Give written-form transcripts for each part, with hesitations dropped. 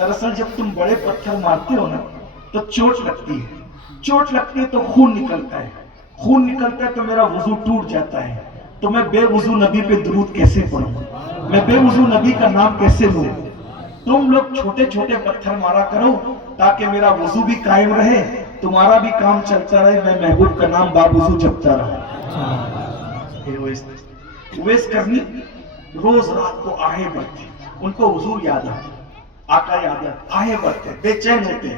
दरअसल जब तुम बड़े पत्थर मारते हो ना तो चोट लगती है तो खून निकलता है, खून निकलता है तो मेरा वजू टूट जाता है। तो मैं बेवजू नबी पे दुरूद कैसे पढ़ूं, मैं बेवजू नबी का नाम कैसे लूं। तुम लोग छोटे छोटे पत्थर मारा करो ताकि मेरा वजू भी कायम रहे, तुम्हारा भी काम चलता रहे, मैं महबूब का नाम बावजू जपता रहूं। उवैस करनी रोज रात को आहे भरते, उनको हुजूर याद आता, आका याद आता, आहे भरते, बेचैन होते,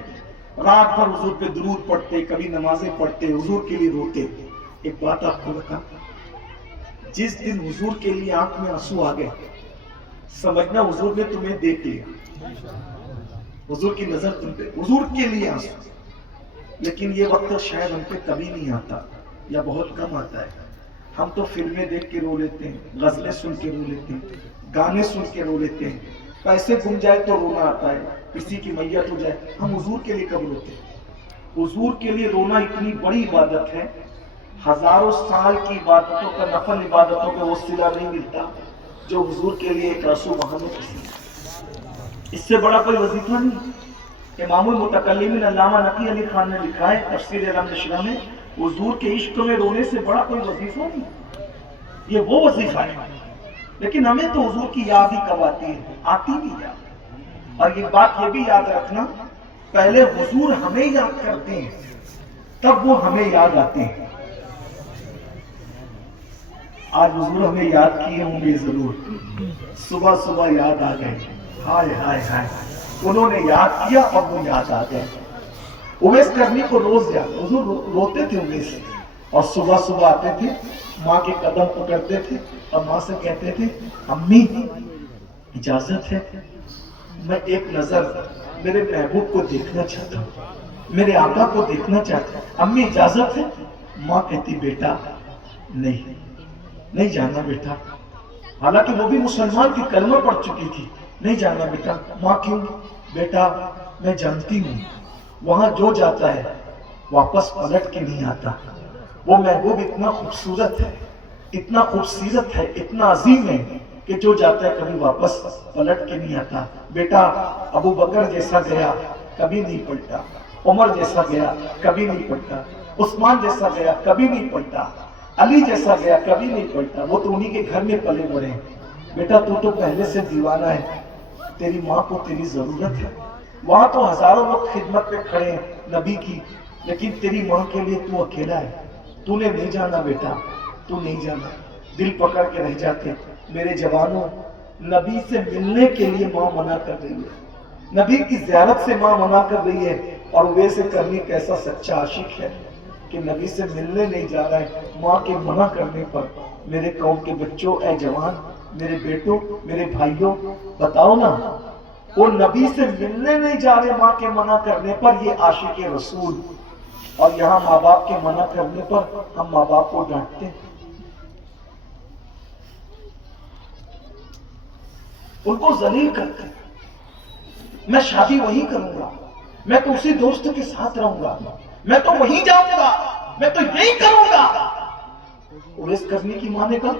रात भर हुजूर पे दुरूद पढ़ते, कभी नमाजें पढ़ते, हुजूर के लिए रोते। एक बात आपको बता, जिस दिन हुजूर के लिए आंख में आंसू आ गए, समझना हुजूर ने तुम्हें देख लिया, हुजूर की नजर तुम पे, हुजूर के लिए आंसू। लेकिन ये वक्त शायद हम पे कभी नहीं आता या बहुत कम आता है। हम तो फिल्में देख के रो लेते हैं, गजलें सुन के रो लेते हैं, गाने सुन के रो लेते हैं, पैसे गुम जाए तो रोना आता है, किसी की मैयत हो जाए। हम हुजूर के लिए कब रोते हैं? हुजूर के लिए रोना इतनी बड़ी इबादत है, हजारों साल की इबादतों का, नफल इबादतों का वो सिला नहीं मिलता जो हुजूर के लिए एक आंसू बहाने किसी। इससे बड़ा कोई वजीफा नहीं। इमामुल मुतकल्लिमीन अल्लामा नकी अली खान ने लिखा है तफसीर रमज़ में, हुजूर के इश्क में रोने से बड़ा कोई वजीफा नहीं, ये वो वजीफा है। लेकिन हमें तो हुजूर की याद ही कब आती है, आती नहीं याद। और ये बात ये भी याद रखना, पहले हुजूर हमें याद करते हैं तब वो हमें याद आते हैं। आज हुजूर हमें याद किए होंगे जरूर, सुबह सुबह याद आ गए, हाय हाय हाय, उन्होंने याद किया और वो याद आ गए। उवैस करनी को रोज याद, हुजूर रोते थे उवैस, और सुबह सुबह आते थे, माँ के कदम पकड़ते थे और माँ से कहते थे, अम्मी इजाजत है, मैं एक नजर मेरे महबूब को देखना चाहता हूँ, मेरे आका को देखना चाहता हूँ, अम्मी इजाजत है। माँ कहती, बेटा नहीं, नहीं जाना बेटा। हालांकि वो भी मुसलमान की, कलमा पढ़ चुकी थी, नहीं जाना बेटा। माँ क्यों? बेटा मैं जानती हूँ वहां जो जाता है वापस पलट के नहीं आता, वो महबूब इतना खूबसूरत है, इतना खूबसूरत है, इतना अजीम है कि जो जाता है कभी वापस पलट के नहीं आता। बेटा अबू बकर जैसा गया कभी नहीं पलटा, उमर जैसा गया कभी नहीं पलटा, उस्मान जैसा गया कभी नहीं पलटा, अली जैसा गया कभी नहीं पलटा, वो तो उन्हीं के घर में पले बड़े हैं। बेटा तू तो पहले से दीवाना है, तेरी माँ को तेरी जरूरत है। वहां तो हजारों लोग खिदमत पे खड़े हैं नबी की, लेकिन तेरी माँ के लिए तू अकेला है, तूने नहीं जाना बेटा, तू नहीं जाना। दिल पकड़ के रह जाते। मेरे जवानों, नबी से मिलने के लिए माँ मना कर रही है, नबी की ज़ियारत से माँ मना कर रही है, और वैसे करनी कैसा सच्चा आशिक है कि नबी से मिलने नहीं जा रहा है माँ के मना करने पर। मेरे कौम के बच्चों, ऐ जवान, मेरे बेटों, मेरे भाइयों, बताओ ना, वो नबी से मिलने नहीं जा रहे माँ के मना करने पर, ये आशिक रसूल। और यहाँ माँ बाप के मना करने पर हम माँ बाप को डांटते हैं, उनको जलील करते हैं। मैं शादी वही करूंगा, मैं तो उसी दोस्त के साथ रहूंगा, मैं तो वहीं जाऊंगा, मैं तो यही करूंगा। उवैस करनी की माँ ने कहा,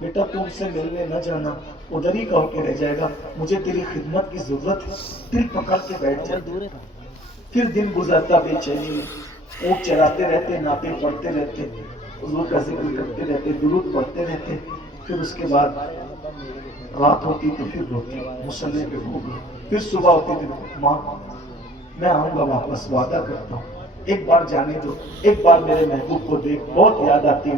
बेटा तू उससे मिलने न जाना, उधर ही कह के रह जाएगा, मुझे तेरी खिदमत की जरूरत है। दिल पकड़ के बैठ जाते। फिर दिन गुजरता बेचैनी में, ऊँट चराते रहते, नाते पढ़ते रहते, हुजूर का जिक्र करते रहते, दुरूद पढ़ते रहते। फिर उसके बाद रात होती तो फिर रोते, मुसल्ले पे हो गए। फिर सुबह होती थी, माँ मैं आऊंगा वापस, वादा करता हूँ, एक बार जाने दो, एक बार मेरे महबूब को देख, बहुत याद आती है।